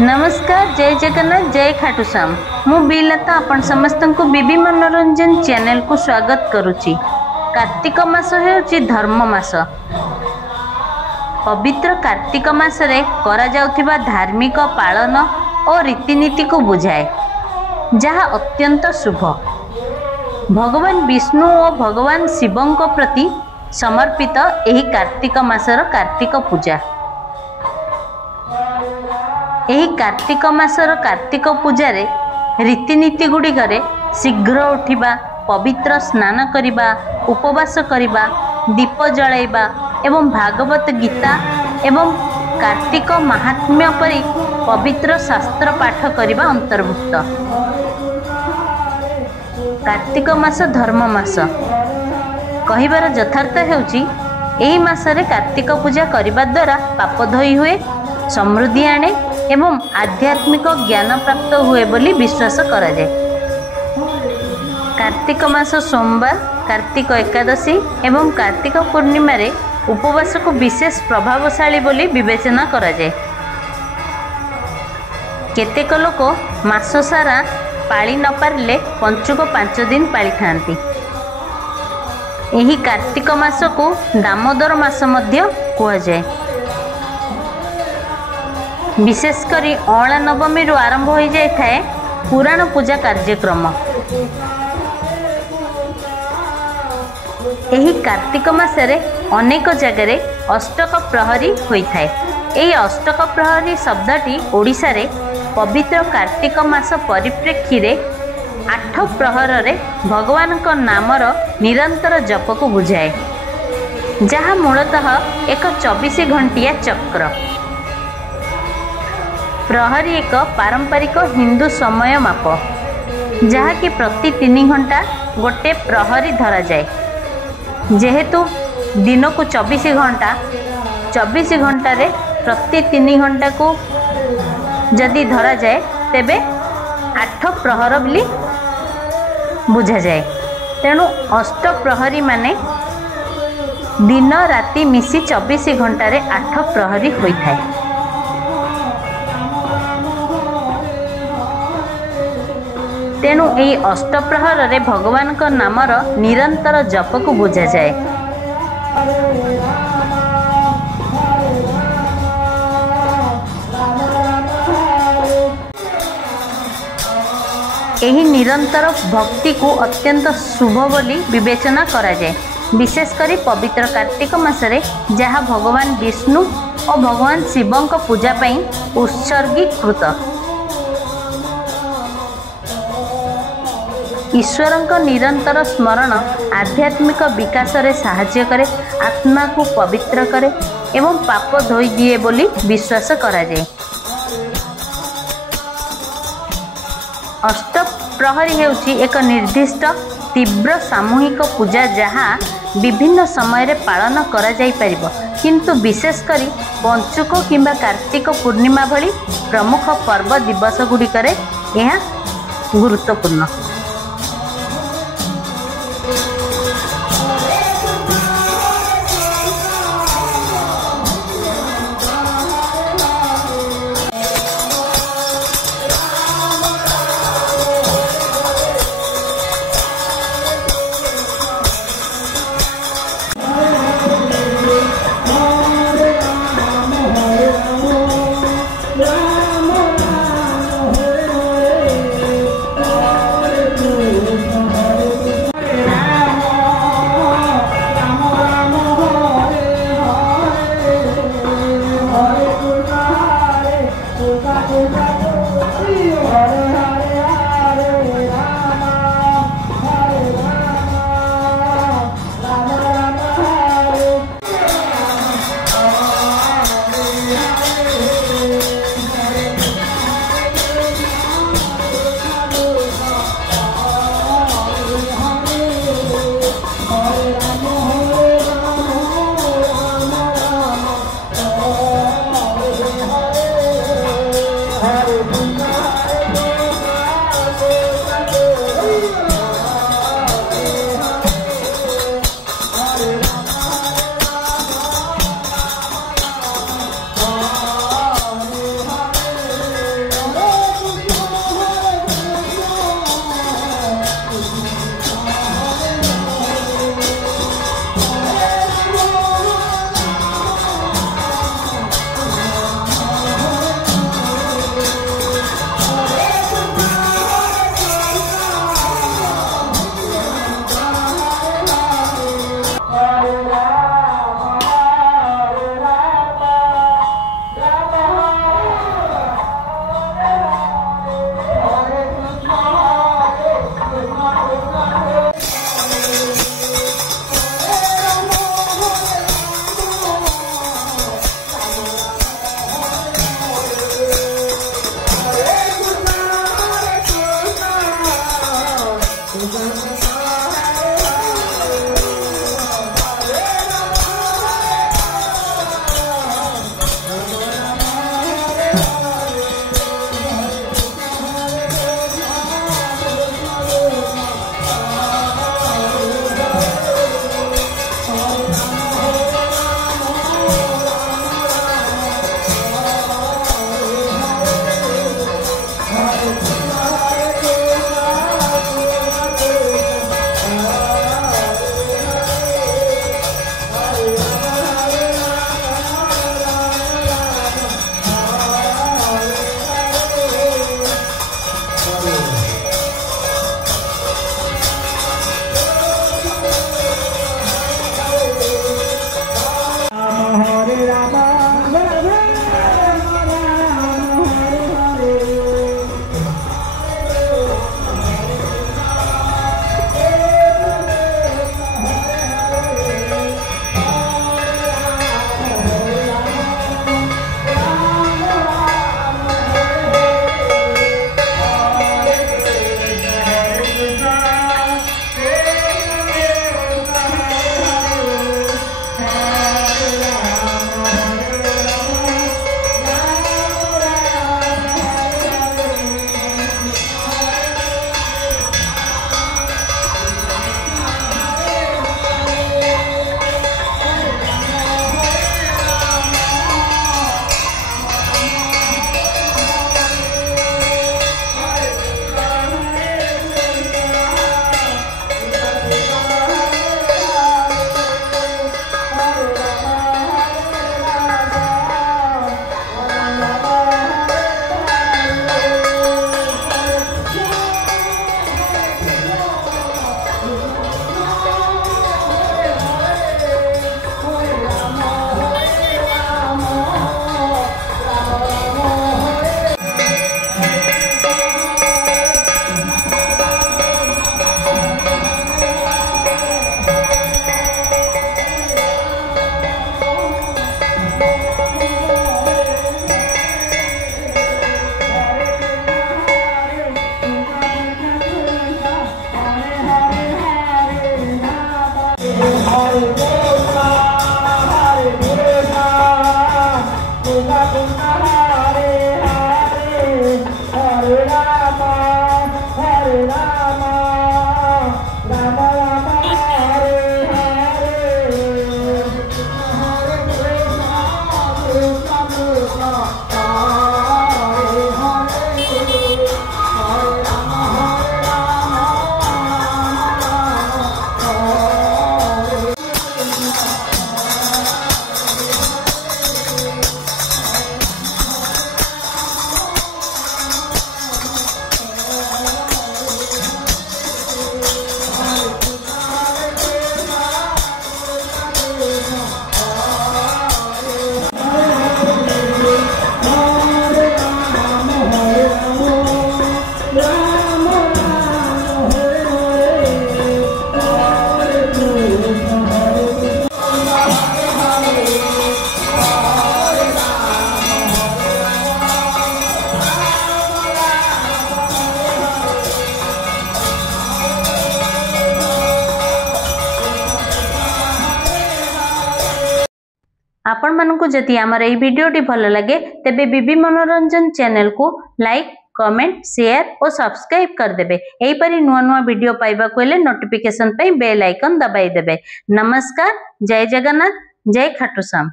नमस्कार, जय जगन्नाथ, जय खाटूश्याम। मु बीलता आपण समस्त को बीबी मनोरंजन चैनल को स्वागत करुच्ची। कार्तिक मास हेउची धर्म मास। पवित्र कार्तिक मासरे करा जाउथिबा धार्मिक पालन और रीतिनीति को बुझाए, जहा अत्यंत शुभ। भगवान विष्णु और भगवान शिवं प्रति समर्पित एही कार्तिक मासर कार्तिक पूजा। एही कार्तिक मासर कार्तिक पूजारे रीतिनीति गुड़िकरे शीघ्र उठिबा, पवित्र स्नान करिबा, उपवास करिबा, दीप जलाइबा एवं भागवत गीता एवं कार्तिक महात्म्य परि पवित्र शास्त्र पाठ करिबा अंतर्भुक्त। कार्तिक मास धर्म मास कहिबार यथार्थ हेउची एही मासरे कार्तिक पूजा करिबा द्वारा पाप धोई हुए, समृद्धि आने एवं आध्यात्मिक ज्ञान प्राप्त हुए बोली विश्वास करा जाए। कार्तिक मास सोमवार, कार्तिक एकादशी एवं कार्तिक पूर्णिमा रे उपवास को विशेष प्रभावशाली बोली विवेचना करा जाए। केतेक लोक मास सारा पाली न पारिले पंचुक 5 दिन पाली थांती। एही कार्तिक मास को दामोदर मास मध्य कुआ जाए। विशेषकर अँला नवमी आरंभ हो जाए पुराण पूजा कार्यक्रम। एही कार्तिक मासरे अनेक जगह अष्टक प्रहरी होता है। यही अष्टक प्रहरी शब्दटी ओडिशा रे पवित्र कार्तिक मास परिप्रेक्षी रे 8 प्रहर रे भगवान का नामर निरंतर जप को बुझाए, जहाँ मूलतः एक 24 घंटिया चक्र। प्रहरी एक पारंपरिक हिंदू समय माप, जहाँ कि प्रति 3 घंटा गोटे प्रहरी धरा जाए। जेहेतु दिन को 24 घंटा, 24 घंटा रे प्रति 3 घंटा को जदि धरा जाए तेबे 8 प्रहर बोली बुझा जाए। तेणु अष्ट प्रहरी माने दिन राति मिसी 24 घंटा रे 8 प्रहरी होता है। तेणु यही अष्टप्रहर रे भगवान का नामर निरंतर जप को बुझा जाए। यही निरंतर भक्ति को अत्यंत शुभ बोली विवेचना करा जाए। विशेषकर पवित्र कार्तिक मासरे जहाँ भगवान विष्णु और भगवान शिवं पूजा पाई उत्सर्गीकृत। ईश्वरंक निरंतर स्मरण आध्यात्मिक विकास रे साहाय्य करे, आत्मा को पवित्र करे एवं पाप धोई दिए बोली विश्वास करा जाए। अष्ट प्रहरी हेउची एक निर्दिष्ट तीव्र सामूहिक पूजा, जहाँ विभिन्न समय रे पालन करा जाई परिबो, किंतु विशेषकर पंचुक किंबा कार्तिक पूर्णिमा भली प्रमुख पर्व दिवस गुड़िकरे यह गुरुत्वपूर्ण। आपण मानकु जदि आमर एई वीडियोटी भल लगे तेबे बीबी मनोरंजन चैनल को लाइक कमेंट शेयर और सब्सक्राइब कर देबे। एही परी नुआ नुआ वीडियो पाइबा को हेले नोटिफिकेशन पे बेल आइकन दबाई देबे। नमस्कार, जय जगन्नाथ, जय खाटू श्याम।